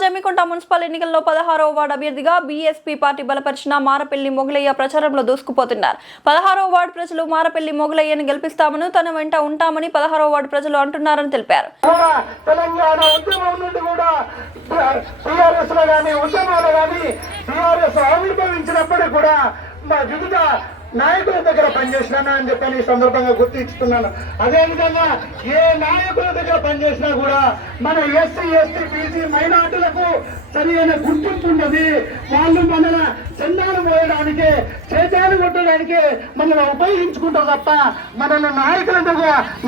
Jammikunta municipal ఎన్నికల్లో 16వ ward అభ్యర్థిగా BSP party బలపరిచిన మారపల్లి మొగలయ్య ప్రచారంలో దూసుకుపోతున్నారు. 16వ వార్డు ప్రజలు మారపల్లి మొగలయ్యను గెలిపిస్తామని, తన వెంట ఉంటామని 16వ వార్డు ప్రజలు అంటున్నారని తెలిపారు. నాయకుల దగ్గర పనిచేసినా అని చెప్పని ఈ సందర్భంగా గుర్తిస్తున్నాను. అదేవిధంగా ఏ నాయకుల దగ్గర పనిచేసినా కూడా మన ఎస్సీ, ఎస్టీ, బీసీ మైనార్టీలకు సరైన గుర్తింపు ఉన్నది. వాళ్ళు మన చందాలు పోయడానికి, చేతాలు కొట్టడానికి మనల్ని ఉపయోగించుకుంటారు తప్ప మనల్ని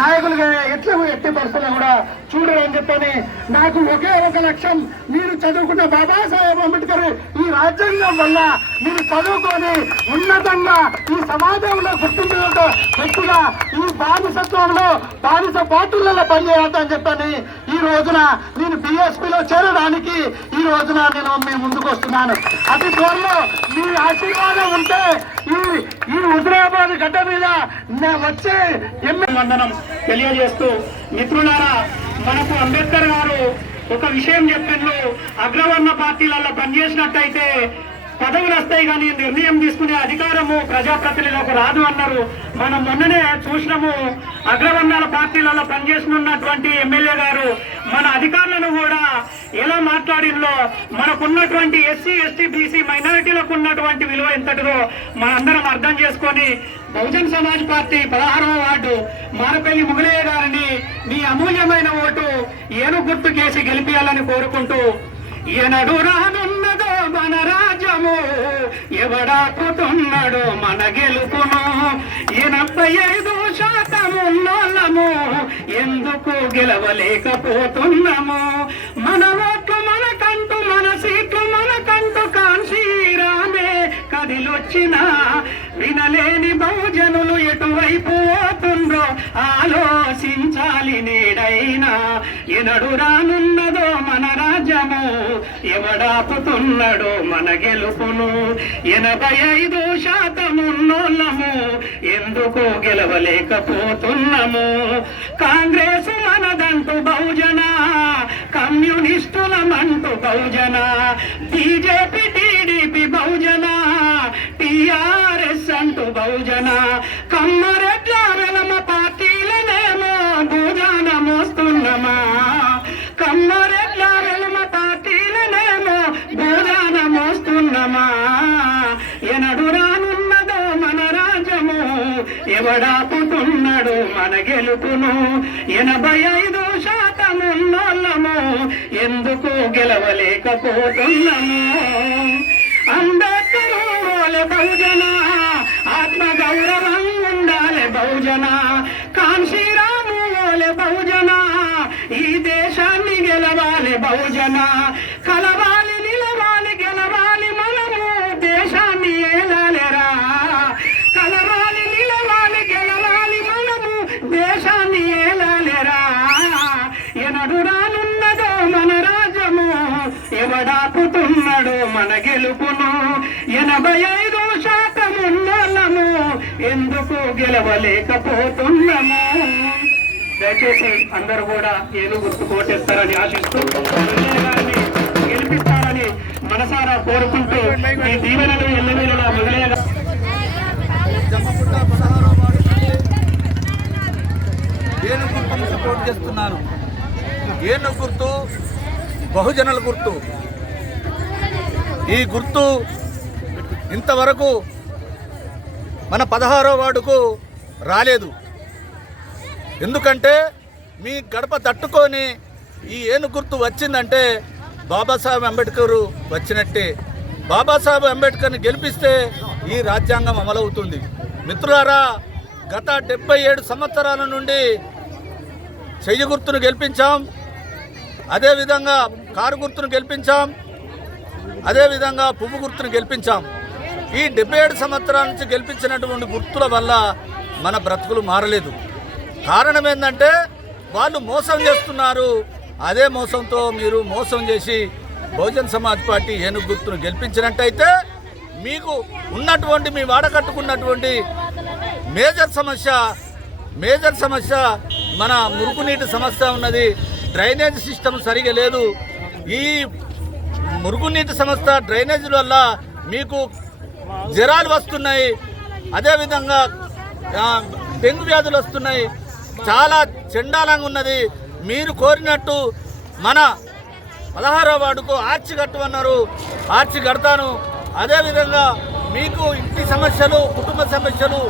నాయకులుగా ఎట్టి పరిస్థితులు కూడా చూడరని చెప్పని నాకు ఒకే ఒక లక్ష్యం, మీరు చదువుకున్న బాబాసాహెబ్ అంబేద్కర్ ఈ రాజ్యాంగం వల్ల మీరు చదువుకొని ఉన్నతంగా ఈ సమాజంలో గుర్తింపు వ్యక్తిగా ఈ బానిసత్వంలో బానిస పార్టీలలో పనిచేయాలని చెప్పని ఈ రోజున నేను బీఎస్పీలో చేరడానికి ఈ రోజున నేను మీ ముందుకు వస్తున్నాను. అతి త్వరలో మీ ఆశీర్వాదం ఉంటే ఈ హుజరాబాద్ గడ్డ మీద వచ్చే వందనం తెలియజేస్తూ, మిత్రులారా, మనకు అంబేద్కర్ గారు ఒక విషయం చెప్పిండ్రు, అగ్రవర్ణ పార్టీలలో పనిచేసినట్టయితే పదవులు వస్తాయి కానీ నిర్ణయం తీసుకునే అధికారము ప్రజాప్రతినిధులకు రాదు అన్నారు. మనం మొన్ననే చూసినాము, అగ్రవర్ణాల పార్టీలలో పనిచేసినటువంటి ఎమ్మెల్యే గారు మన అధికారులను కూడా ఎలా మాట్లాడిందో, మనకున్నటువంటి ఎస్సీ, ఎస్టీ, బీసీ మైనారిటీలకు ఉన్నటువంటి విలువ ఎంతటిదో మనందరం అర్థం చేసుకొని బహుజన్ సమాజ్ పార్టీ 16వ వార్డు మారపల్లి మొగలయ్య గారిని మీ అమూల్యమైన ఓటు ఏనుగు గుర్తుకేసి గెలిపియాలని కోరుకుంటూ, ఎనడు రానున్నదో మన రాజ్యము, ఎవడాకుతున్నాడో మన గెలుపును, 85% ఉన్నోళ్ళము ఎందుకు గెలవలేకపోతున్నాము, మన ఓట్లు మనకంటూ, మన సీట్లు మనకంటూ కాన్సీరామే కదిలొచ్చినా వినలేని బహుజనులు ఎటువైపు పోతుండ్రో ఆలోచించాలి నేడైనా, ఎనడు రానున్నదో మన రాజ్యము, ఎవడాపుతున్నాడో మన గెలుపును, 85% ఉన్నోళ్ళము ఎందుకు గెలవలేకపోతున్నాము, కాంగ్రెస్ మనదంటూ బహుజన, కమ్యూనిస్టులమంటూ బహుజన, బీజేపీ, టీడీపీ బహుజన, టీఆర్ఎస్ అంటూ బహుజన, కమ్మరెడ్ల వెలమ పార్టీలనేమో భుజాన మోస్తున్నామా, కమ్మరెడ్ల వెలమ పార్టీలనేమో భుజాన మోస్తున్నామా, ఎనడు రానున్నదో మన రాజ్యము, ఎవడాపుతున్నాడు మన గెలుపును, 85% ఉన్నోళ్ళము ఎందుకు గెలవలేకపోతున్నాము, అంబేద్కర్ ఓలే బహుజన, ఆత్మగౌరవం ఉండాలి బహుజన, కాన్సీరాము ఓలే బహుజన, ఈ దేశాన్ని గెలవాలి బహుజన, కలవాలి నిలవాలి గెలవాలి మనము దేశాన్ని ఏలాలేరా, కలవాలి నిలవాలి గెలవాలి మనము దేశాన్ని ఏలాలేరా, ఎనడు రానున్నదో మన రాజ్యము, ఎవడాపుతున్నాడు మన గెలుపును, 85% ఉన్నోళ్ళము ఎందుకు గెలవలేకపోతున్నాము. దయచేసి అందరూ కూడా ఏనుగు గుర్తు కోటేస్తారని ఆశిస్తూ గారిని గెలిపిస్తారని మనసారా కోరుకుంటూ ఈ దీవెనలు ఎల్లవేళలా మొదలయ్య ఏనుగు గుర్తును సపోర్ట్ చేస్తున్నాను. ఏనుగు గుర్తు బహుజనుల గుర్తు. ఈ గుర్తు ఇంతవరకు మన 16వ వార్డుకు రాలేదు. ఎందుకంటే మీ గడప తట్టుకొని ఈ ఏనుగు గుర్తు వచ్చిందంటే బాబాసాహెబ్ అంబేద్కర్ వచ్చినట్టే. బాబాసాహెబ్ అంబేద్కర్ని గెలిపిస్తే ఈ రాజ్యాంగం అమలవుతుంది. మిత్రులారా, గత 77 సంవత్సరాల నుండి చెయ్యి గుర్తును గెలిపించాం, అదేవిధంగా కారు గుర్తును గెలిపించాం, అదేవిధంగా పువ్వు గుర్తును గెలిపించాం. ఈ 77 సంవత్సరాల నుంచి గెలిపించినటువంటి గుర్తుల వల్ల మన బ్రతుకులు మారలేదు. కారణం ఏంటంటే వాళ్ళు మోసం చేస్తున్నారు. అదే మోసంతో మీరు మోసం చేసి బహుజన్ సమాజ్ పార్టీ ఏనుగు గుర్తును గెలిపించినట్టయితే మీకు ఉన్నటువంటి మీ వాడకట్టుకున్నటువంటి మేజర్ సమస్య మన మురుగునీటి సమస్య ఉన్నది. డ్రైనేజ్ సిస్టమ్ సరిగా లేదు. ఈ మురుగునీటి సంస్థ డ్రైనేజీల వల్ల మీకు జ్వరాలు వస్తున్నాయి, అదేవిధంగా డెంగ్యూ వ్యాధులు వస్తున్నాయి. చాలా చండాలంగా ఉన్నది. మీరు కోరినట్టు మన 16వ వార్డుకు ఆర్చి కట్టమన్నారు, ఆర్చి కడతాను. అదేవిధంగా మీకు ఇంటి సమస్యలు, కుటుంబ సమస్యలు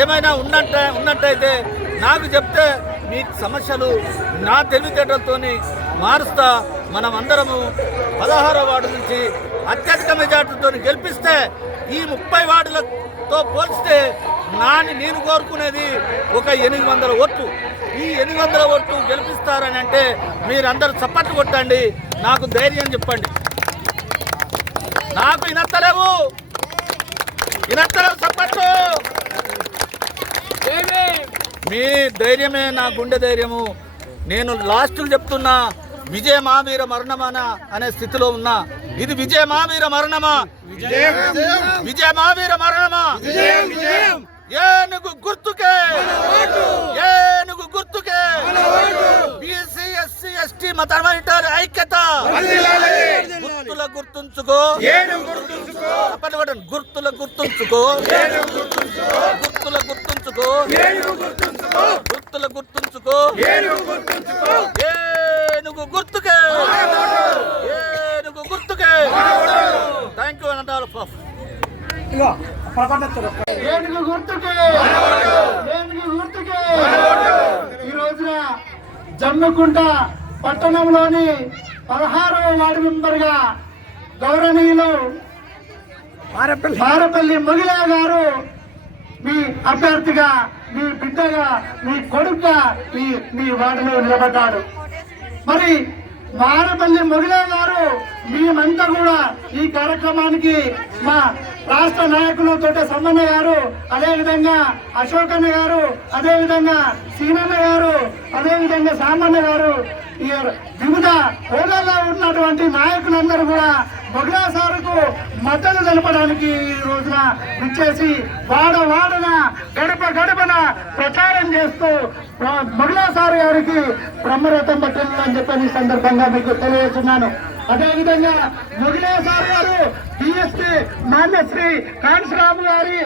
ఏమైనా ఉన్నట్టయితే నాకు చెప్తే మీ సమస్యలు నా తెలివితేటలతో మారుస్తా. మనం అందరము 16వ వార్డు నుంచి అత్యధిక మెజార్టీతో గెలిపిస్తే ఈ 30 వార్డులతో పోల్చితే నేను కోరుకునేది ఒక 800 ఓట్లు. ఈ 800 ఓట్లు గెలిపిస్తారని అంటే మీరందరూ చప్పట్లు కొట్టండి, నాకు ధైర్యం చెప్పండి. నాకు వినత్తలేవు చప్పట్లు. మీ ధైర్యమే నా గుండె ధైర్యము. నేను లాస్ట్లో చెప్తున్నా, విజయ మావీర మరణమా అనే స్థితిలో ఉన్నా. ఇది విజయ మావీర మరణమా? విజయ మావీర మరణమా? ఏనుగు గుర్తుకే, ఏనుగు గుర్తుకే. బీసీ ఎస్సీ ఎస్టీ మతమైటర్ ఐక్యత. గుర్తుల గుర్తుంచుకో, గుర్తుల గుర్తుంచుకో, గుర్తుల గుర్తుంచుకో, గుర్తుల గుర్తుంచుకో. ఏనుగు గుర్తుకే, ఏనుగు గుర్తుకే. థ్యాంక్ యూ అనంతాలు. ఏనుగు గుర్తుకే, ఏనుగు గుర్తుకే. ఈ రోజున జమ్మికుంట పట్టణంలోని 16వ వార్డు మెంబర్గా గౌరవనీయులు మారపల్లి మొగిలయ్య గారు మీ అభ్యర్థిగా, మీ బిడ్డగా, మీ కొడుకుగా మీ వార్డులో నిలబడ్డాడు. మరి మారపల్లి మొగిలయ్య గారు మేమంతా కూడా ఈ కార్యక్రమానికి మా రాష్ట్ర నాయకులు తోట సమ్మన్న గారు, అదేవిధంగా అశోకన్న గారు, అదేవిధంగా సీనన్న గారు, అదేవిధంగా సామన్న గారు, ఈ వివిధ హోదాల్లో ఉన్నటువంటి నాయకులందరూ కూడా మొగిలా సారుకు మద్దతు తెలపడానికి ఈ రోజున ఇచ్చేసి వాడన గడపన ప్రచారం చేస్తూ మొగిలా సారు గారికి బ్రహ్మరథం పట్టిందని చెప్పని ఈ సందర్భంగా మీకు తెలియజేస్తున్నాను. అదేవిధంగా మొగిలా సారు గారు డిఎస్పీ మాన్యశ్రీ కాంశరాము గారి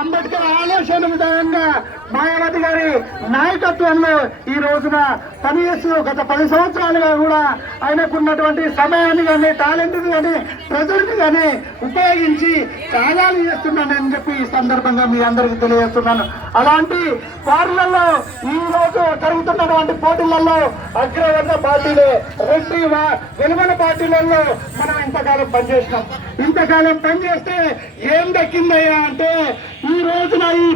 అంబేద్కర్ ఆలోచన విధానంగా మాయావతి గారి నాయకత్వంలో ఈ రోజున పనిచేస్తూ గత 10 సంవత్సరాలుగా కూడా ఆయనకున్నటువంటి సమయాన్ని కానీ, టాలెంట్ కానీ, ప్రజల్ని కానీ ఉపయోగించి త్యాగాలు చేస్తున్నానని చెప్పి ఈ సందర్భంగా మీ అందరికీ తెలియజేస్తున్నాను. అలాంటి వార్డులలో ఈ రోజు జరుగుతున్నటువంటి పోటీలలో అగ్రవర్ణ పార్టీలు, రెడ్డి వెలువల పార్టీలలో మనం ఇంతకాలం పనిచేసినాం. ఇంతకాలం పనిచేస్తే ఏం దక్కిందయ్యా అంటే ఈ రోజున ఈ